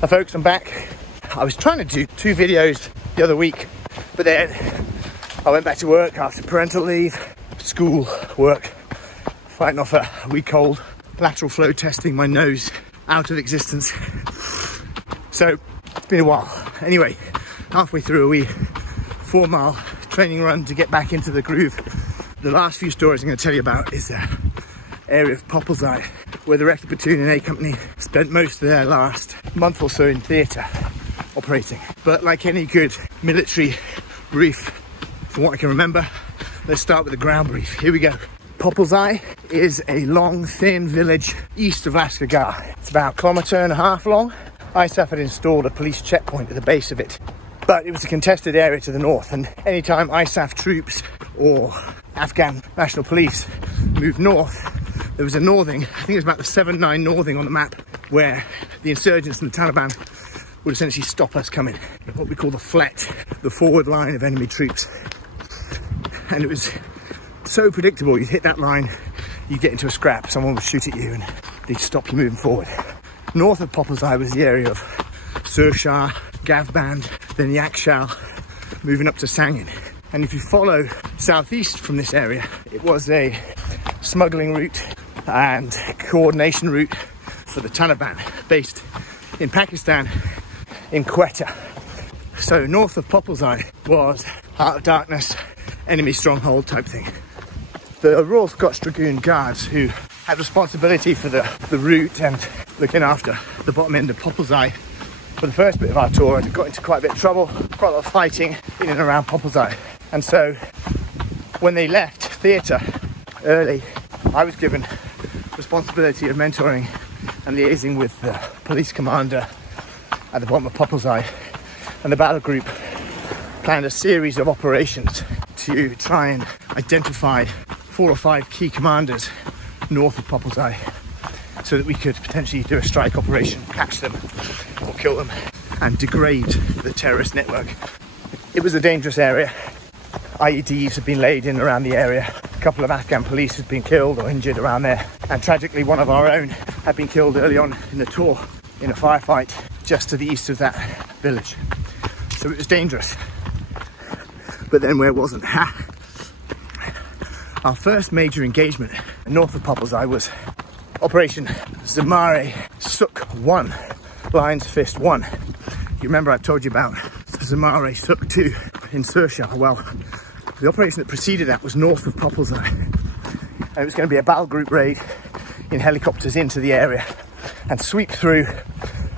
Hi folks, I'm back. I was trying to do 2 videos the other week, but then I went back to work after parental leave, school, work, fighting off a week cold, lateral flow testing my nose out of existence. So it's been a while. Anyway, halfway through a wee 4-mile training run to get back into the groove. The last few stories I'm going to tell you about is the area of Poppelseye, where the Recce Platoon and A Company spent most of their last month or so in theatre operating. But like any good military brief, from what I can remember, let's start with the ground brief. Here we go. Poppelseye is a long, thin village east of Lascaux. It's about 1.5 kilometres long. ISAF had installed a police checkpoint at the base of it, but it was a contested area to the north, and anytime ISAF troops or Afghan National Police moved north, there was a northing, I think it was about the 7-9 northing on the map, where the insurgents and the Taliban would essentially stop us coming. What we call the FLET, the forward line of enemy troops. And it was so predictable. You'd hit that line, you'd get into a scrap, someone would shoot at you and they'd stop you moving forward. North of Poppelseye was the area of Surshar, Gavband, then Yakshal, moving up to Sangin. And if you follow southeast from this area, it was a smuggling route and coordination route for the Taliban based in Pakistan, in Quetta. So north of Poppelseye was Heart of Darkness, enemy stronghold type thing. The Royal Scots Dragoon Guards, who had responsibility for the route and looking after the bottom end of Poppelseye for the first bit of our tour, had got into quite a bit of trouble, quite a lot of fighting in and around Poppelseye. And so when they left theatre early, I was given responsibility of mentoring and liaising with the police commander at the bottom of Poppelseye, and the battle group planned a series of operations to try and identify 4 or 5 key commanders north of Poppelseye so that we could potentially do a strike operation, catch them or kill them and degrade the terrorist network. It was a dangerous area. IEDs had been laid in around the area. A couple of Afghan police had been killed or injured around there, and tragically one of our own had been killed early on in the tour in a firefight just to the east of that village. So it was dangerous. But then where wasn't? Our first major engagement north of Poppelseye was Operation Zamare Suk 1, Lion's Fist 1. You remember I told you about Zamare Suk 2 in Surshar? Well, the operation that preceded that was north of Poppelseye, and it was going to be a battle group raid in helicopters into the area and sweep through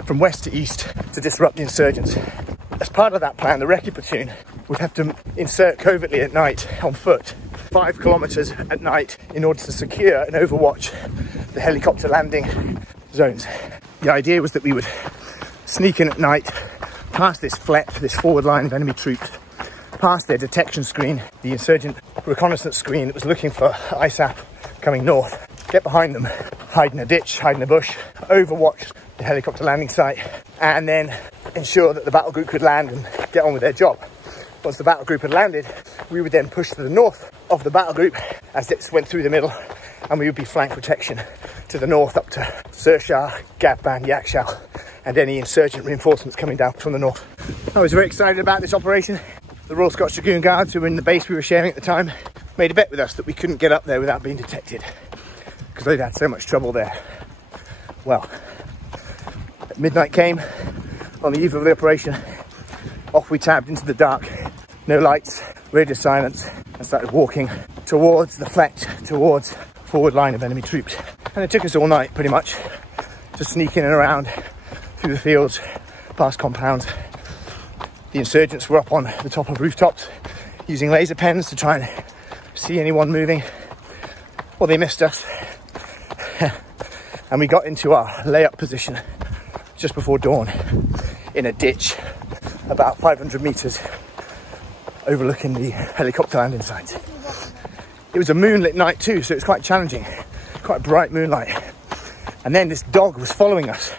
from west to east to disrupt the insurgents. As part of that plan, the Recce Platoon would have to insert covertly at night on foot 5 kilometres at night in order to secure and overwatch the helicopter landing zones. The idea was that we would sneak in at night past this FLET, this forward line of enemy troops, past their detection screen, the insurgent reconnaissance screen that was looking for ISAF coming north, get behind them, hide in a ditch, hide in a bush, overwatch the helicopter landing site, and then ensure that the battle group could land and get on with their job. Once the battle group had landed, we would then push to the north of the battle group as it went through the middle, and we would be flank protection to the north up to Surshar, Gavband, Yakshal, and any insurgent reinforcements coming down from the north. I was very excited about this operation. The Royal Scots Dragoon Guards, who were in the base we were sharing at the time, made a bet with us that we couldn't get up there without being detected, because they'd had so much trouble there. Well, midnight came on the eve of the operation. Off we tabbed into the dark, no lights, radio silence, and started walking towards the FLET, towards forward line of enemy troops. And it took us all night pretty much to sneak in and around through the fields, past compounds. The insurgents were up on the top of rooftops using laser pens to try and see anyone moving. Well, they missed us. And we got into our layup position just before dawn in a ditch about 500 metres overlooking the helicopter landing sites. It was a moonlit night too, so it was quite challenging, quite bright moonlight. And then this dog was following us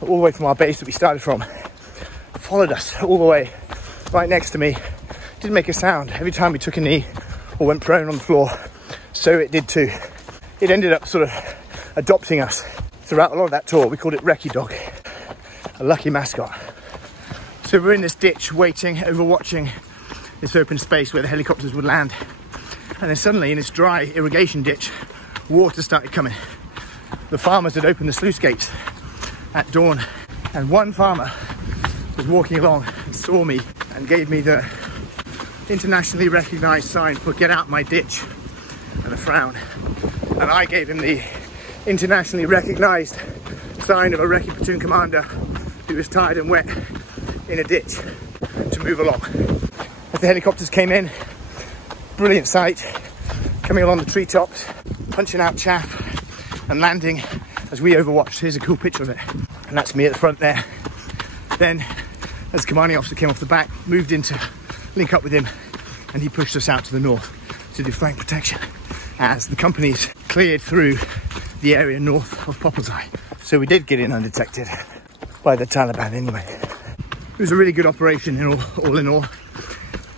all the way from our base that we started from, followed us all the way right next to me, didn't make a sound every time we took a knee or went prone on the floor, so it did too. It ended up sort of adopting us throughout a lot of that tour. We called it Recce Dog. a lucky mascot. So we're in this ditch waiting, overwatching this open space where the helicopters would land. And then suddenly in this dry irrigation ditch, water started coming. The farmers had opened the sluice gates at dawn, and one farmer was walking along and saw me and gave me the internationally recognized sign for "get out my ditch" and a frown. And I gave him the internationally recognized sign of a recce platoon commander who was tired and wet in a ditch to move along. As the helicopters came in, brilliant sight, coming along the treetops, punching out chaff and landing as we overwatched. Here's a cool picture of it, and that's me at the front there. Then, as the commanding officer came off the back, moved in to link up with him, and he pushed us out to the north to do flank protection as the companies cleared through the area north of Poppleseye. So we did get in undetected by the Taliban anyway. It was a really good operation all in all.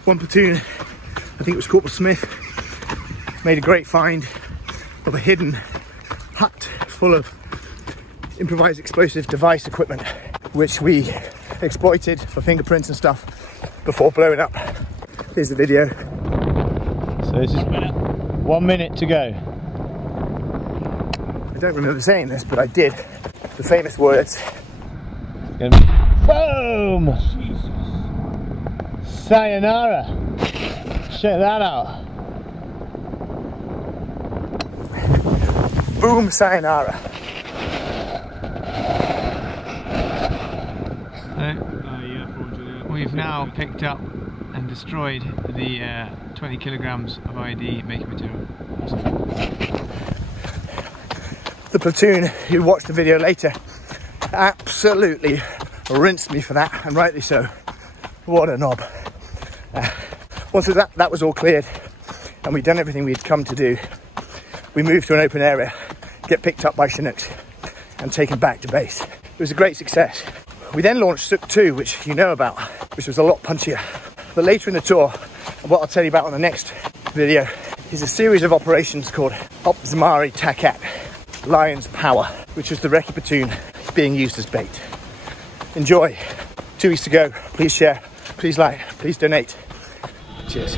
One platoon, I think it was Corporal Smith, made a great find of a hidden hut full of improvised explosive device equipment, which we exploited for fingerprints and stuff before blowing up. Here's the video. So this is 1 minute to go. I don't remember saying this, but I did. The famous words. Boom! Sayonara! Check that out. Boom, sayonara. We've now picked up and destroyed the 20 kilograms of ID making material. The platoon who watched the video later absolutely rinsed me for that, and rightly so. What a knob. Once that was all cleared and we'd done everything we'd come to do, we moved to an open area, get picked up by Chinooks and taken back to base. It was a great success. We then launched Sook 2, which you know about, which was a lot punchier. But later in the tour, and what I'll tell you about on the next video, is a series of operations called Opzamari Takat, Lion's Power, which was the recce platoon being used as bait. Enjoy. 2 weeks to go. Please share, please like, please donate. Cheers.